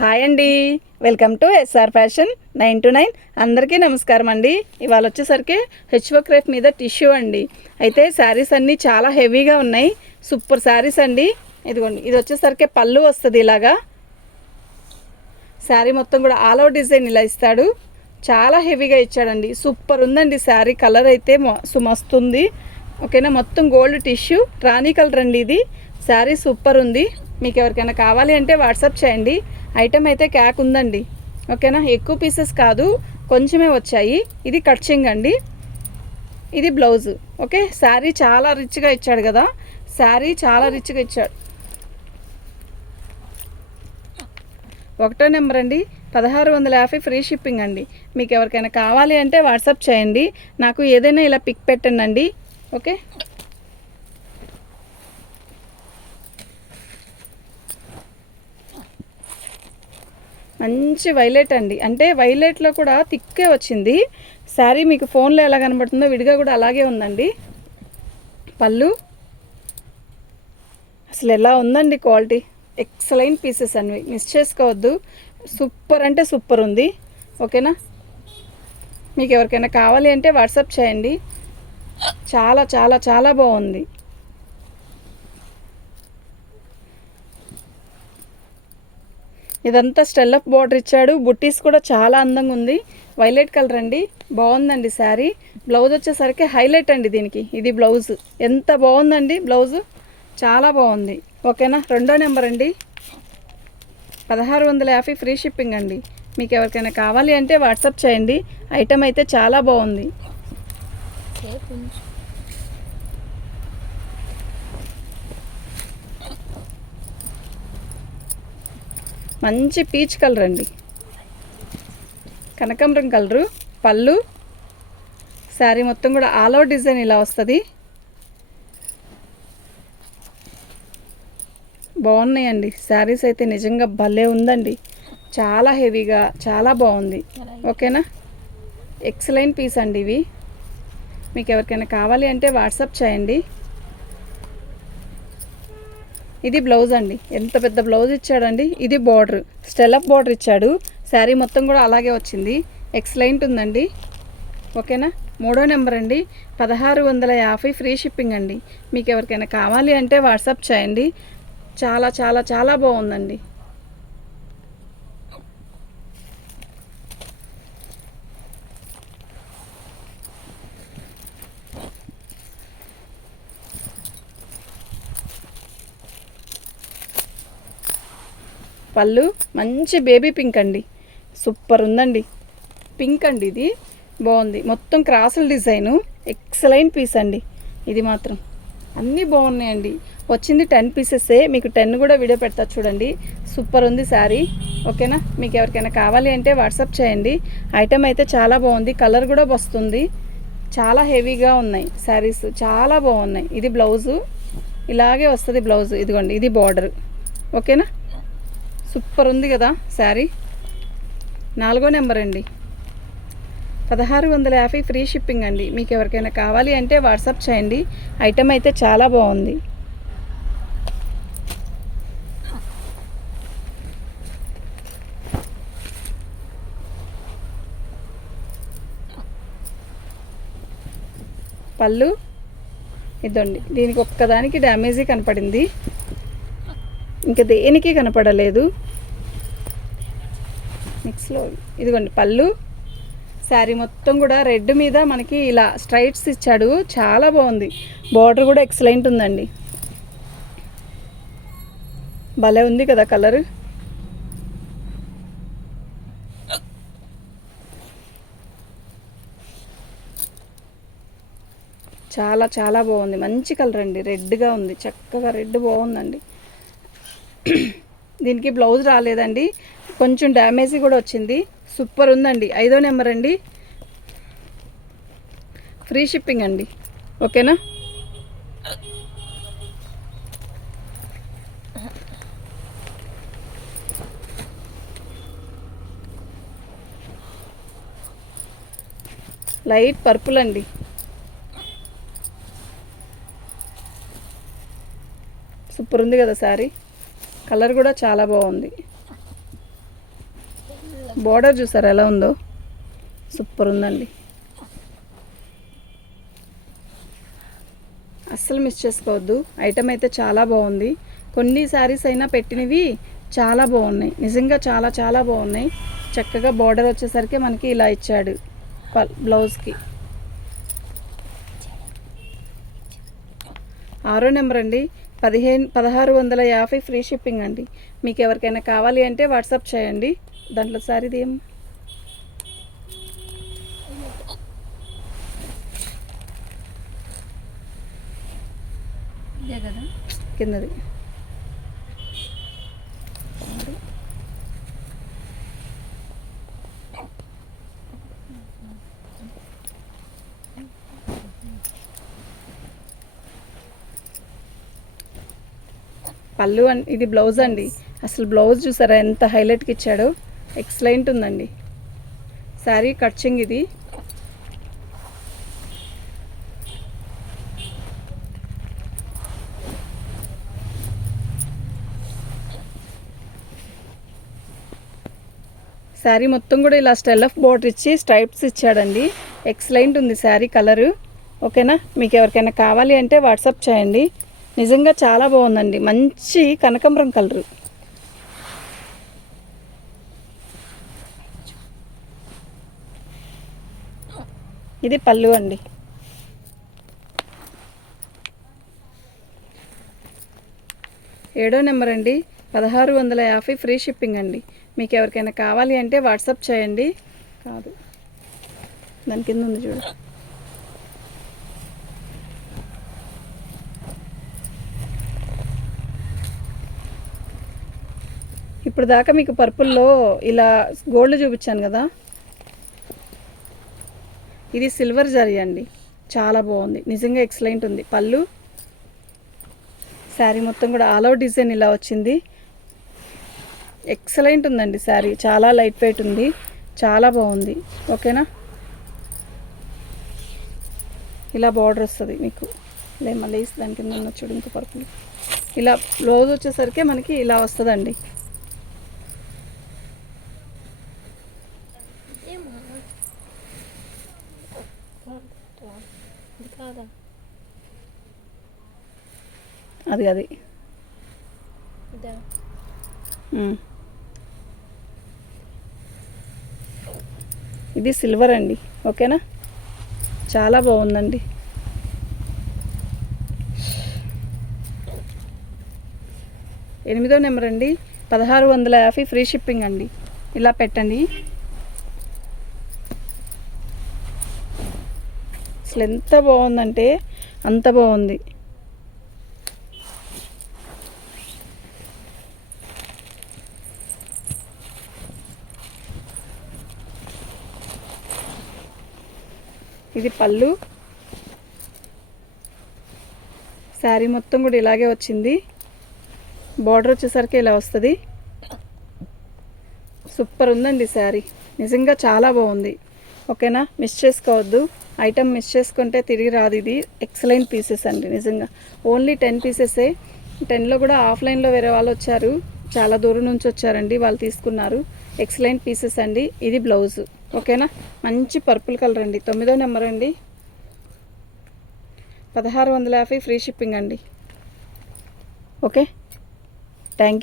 Hi అండి. Welcome to SR fashion nine two nine. అందరికీ నమస్కారం అండి. ఇవాళ వచ్చేసరికి హెచ్ఓ క్రేప్ మీద టిష్యూ అండి. అయితే శారీస్ అన్నీ చాలా హెవీగా ఉన్నాయి. సూపర్ శారీస్ అండి. ఇదిగోండి ఇది వచ్చేసరికి పళ్ళు వస్తుంది ఇలాగా. శారీ మొత్తం కూడా ఆల్ అవుట్ డిజైన్ ఇలా ఇస్తాడు. చాలా హెవీగా ఇచ్చాడండి. సూపర్ ఉందండి శారీ కలర్ అయితే మొ- సు- మస్తు ఉంది ఓకేనా మొత్తం గోల్డ్ టిష్యూ రాణి కలర్ అండి ఇది. శారీ సూపర్ ఉంది. మీకు ఎవరికైనా కావాలి అంటే వాట్సాప్ చేయండి. ఐటమ్ అయితే క్యాక్ ఉందండి. ఓకేనా? ఎక్కువ పీసెస్ కాదు. కొంచెమే వచ్చాయి. ఇది కట్చింగ్ అండి. ఇది బ్లౌజ్ ఓకే? శారీ చాలా రిచ్గా ఇచ్చాడు కదా? శారీ చాలా రిచ్గా ఇచ్చాడు. ఒకటో నెంబర్ అండి. పదహారు వందల యాభై ఫ్రీ షిప్పింగ్ అండి. మీకు ఎవరికైనా కావాలి అంటే వాట్సాప్ చేయండి. నాకు ఏదైనా ఇలా పిక్ పెట్టండి అండి ఓకే? మంచి వైలెట్ అండి. అంటే వైలెట్లో కూడా థిక్కే వచ్చింది. శారీ మీకు ఫోన్లో ఎలా కనబడుతుందో విడిగా కూడా అలాగే ఉందండి. పళ్ళు. అసలు ఎలా ఉందండి క్వాలిటీ. ఎక్సలైన్ పీసెస్ అన్ని. మిస్ చేసుకోవద్దు. సూపర్ అంటే సూపర్ ఉంది. ఓకేనా? మీకు ఎవరికైనా కావాలి అంటే వాట్సాప్ చేయండి. చాలా చాలా చాలా బాగుంది. ఇదంతా స్టెల్లప్ బార్డర్ ఇచ్చాడు. బుట్టీస్ కూడా చాలా అందంగా ఉంది. వైలెట్ కలర్ అండి. బాగుందండి శారీ. బ్లౌజ్ వచ్చేసరికి హైలైట్ అండి దీనికి. ఇది బ్లౌజ్ ఎంత బాగుందండి బ్లౌజ్ చాలా బాగుంది. ఓకేనా? రెండో నెంబర్ అండి. పదహారు వందల యాభై ఫ్రీ షిప్పింగ్ అండి. మీకు ఎవరికైనా కావాలి అంటే వాట్సాప్ చేయండి. ఐటమ్ అయితే చాలా బాగుంది. మంచి పీచ్ కలర్ అండి. కనకాంబరం కలరు పళ్ళు. శారీ మొత్తం కూడా ఆల్ అవుట్ డిజైన్ ఇలా వస్తుంది. బాగున్నాయండి. శారీస్ అయితే నిజంగా భలే ఉందండి. చాలా హెవీగా చాలా బాగుంది. ఓకేనా? ఎక్సలెంట్ పీస్ అండి ఇవి. మీకు ఎవరికైనా కావాలి అంటే వాట్సాప్ చేయండి. ఇది బ్లౌజ్ అండి. ఎంత పెద్ద బ్లౌజ్ ఇచ్చాడండి? ఇది బార్డర్. స్టెలప్ బార్డర్ ఇచ్చాడు. శారీ మొత్తం కూడా అలాగే వచ్చింది. ఎక్సలెంట్ ఉందండి. ఓకేనా? మూడో నెంబర్ అండి. పదహారు వందల యాభై ఫ్రీ షిప్పింగ్ అండి. మీకు ఎవరికైనా కావాలి అంటే వాట్సాప్ చేయండి. చాలా చాలా చాలా బాగుందండి. పళ్ళు. మంచి బేబీ పింక్ అండి. సూపర్ ఉందండి. పింక్ అండి ఇది. బాగుంది. మొత్తం క్రాసుల డిజైను. ఎక్సలైన్ పీస్ అండి. ఇది మాత్రం. అన్నీ బాగున్నాయండి. వచ్చింది టెన్ పీసెసే. మీకు టెన్ కూడా వీడియో పెడతా చూడండి. సూపర్ ఉంది శారీ. ఓకేనా? మీకు ఎవరికైనా కావాలి అంటే వాట్సాప్ చేయండి. ఐటమ్ అయితే చాలా బాగుంది. కలర్ కూడా వస్తుంది. చాలా హెవీగా ఉన్నాయి శారీస్. చాలా బాగున్నాయి. ఇది బ్లౌజు. ఇలాగే వస్తుంది బ్లౌజు. ఇదిగోండి. ఇది బార్డర్. ఓకేనా? సూపర్ ఉంది కదా శారీ. నాలుగో నెంబర్ అండి. పదహారు వందల యాభై ఫ్రీ షిప్పింగ్ అండి. మీకు ఎవరికైనా కావాలి అంటే వాట్సాప్ చేయండి. ఐటమ్ అయితే చాలా బాగుంది. పళ్ళు. ఇదండి. దీనికి ఒక్కదానికి డ్యామేజీ కనపడింది. ఇంకా దేనికి కనపడలేదు. మిక్స్లో ఇదిగోండి పళ్ళు. శారీ మొత్తం కూడా రెడ్ మీద మనకి ఇలా స్ట్రైట్స్ ఇచ్చాడు. చాలా బాగుంది. బార్డర్ కూడా ఎక్సలెంట్ ఉందండి. భలే ఉంది కదా కలర్. చాలా చాలా బాగుంది. మంచి కలర్ అండి. రెడ్గా ఉంది. చక్కగా రెడ్ బాగుందండి. దీనికి బ్లౌజ్ రాలేదండి. కొంచెం డ్యామేజ్ కూడా వచ్చింది. సూపర్ ఉందండి. ఐదో నెంబర్ అండి. ఫ్రీ షిప్పింగ్ అండి. ఓకేనా? లైట్ పర్పుల్ అండి. సూపర్ ఉంది కదా సారీ. కలర్ కూడా చాలా బాగుంది. బార్డర్ చూసారు ఎలా ఉందో? సూపర్ ఉందండి. అస్సలు మిస్ చేసుకోవద్దు. ఐటమ్ అయితే చాలా బాగుంది. కొన్ని శారీస్ అయినా పెట్టినవి చాలా బాగున్నాయి. నిజంగా చాలా చాలా బాగున్నాయి. చక్కగా బార్డర్ వచ్చేసరికి మనకి ఇలా ఇచ్చాడు. బ్లౌజ్కి. ఆరో నెంబర్ అండి. పదిహేను పదహారు వందల యాభై ఫ్రీ షిప్పింగ్ అండి. మీకు ఎవరికైనా కావాలి అంటే వాట్సాప్ చేయండి. దాంట్లో సారీది ఏం? కిందది. పళ్ళు ఇది బ్లౌజ్ అండి? అసలు బ్లౌజ్ చూసారా? ఎంత హైలైట్కి ఇచ్చాడో. ఎక్సలెంట్ ఉందండి. శారీ కట్చింగ్ ఇది. శారీ మొత్తం కూడా ఇలా స్టెల్ ఆఫ్ బోర్డర్ ఇచ్చి స్ట్రైప్స్ ఇచ్చాడండి. ఎక్సలెంట్ ఉంది శారీ కలరు. ఓకేనా? మీకు ఎవరికైనా కావాలి అంటే వాట్సాప్ చేయండి. నిజంగా చాలా బాగుందండి. మంచి కనకాంబరం కలరు. ఇది పళ్ళు అండి. ఏడో నెంబర్ అండి. పదహారు వందల యాభై ఫ్రీ షిప్పింగ్ అండి. మీకు ఎవరికైనా కావాలి అంటే వాట్సాప్ చేయండి. కాదు. దాని కింద ఉంది చూడు. ఇప్పుడు దాకా మీకు పర్పుల్లో ఇలా గోల్డ్ చూపించాను కదా. ఇది సిల్వర్ జరీ అండి. చాలా బాగుంది. నిజంగా ఎక్సలెంట్ ఉంది. పళ్ళు శారీ మొత్తం కూడా ఆల్ అవుట్ డిజైన్ ఇలా వచ్చింది. ఎక్సలెంట్ ఉందండి శారీ. చాలా లైట్ వెయిట్ ఉంది. చాలా బాగుంది. ఓకేనా? ఇలా బార్డర్ వస్తుంది మీకు. లే మళ్ళీ దాని కింద చూడు ఇంకో పర్పులు. ఇలా బ్లౌజ్ వచ్చేసరికి మనకి ఇలా వస్తుందండి ఏమో ఇది కాదా? అది అది. ఇది. సిల్వర్ అండి ఓకేనా? చాలా బాగుందండి. ఎనిమిదో నెంబర్ అండి పదహారు వందల యాభై ఫ్రీ షిప్పింగ్ అండి. ఇలా పెట్టండి. అసలు ఎంత బాగుందంటే అంత బాగుంది. ఇది పళ్ళు. శారీ మొత్తం కూడా ఇలాగే వచ్చింది. బార్డర్ వచ్చేసరికి ఇలా వస్తుంది. సూపర్ ఉందండి శారీ. నిజంగా చాలా బాగుంది. ఓకేనా? మిస్ చేసుకోవద్దు. ఐటమ్ మిస్ చేసుకుంటే తిరిగి రాదు ఇది. ఎక్సలెంట్ పీసెస్ అండి నిజంగా. ఓన్లీ టెన్ పీసెసే టెన్లో కూడా ఆఫ్లైన్లో వేరే వాళ్ళు వచ్చారు. చాలా దూరం నుంచి వచ్చారండి వాళ్ళు తీసుకున్నారు. ఎక్సలెంట్ పీసెస్ అండి. ఇది బ్లౌజ్ ఓకేనా మంచి పర్పుల్ కలర్ అండి. తొమ్మిదో నెంబర్ అండి. పదహారు వందల యాభై ఫ్రీ షిప్పింగ్ అండి. Okay thank you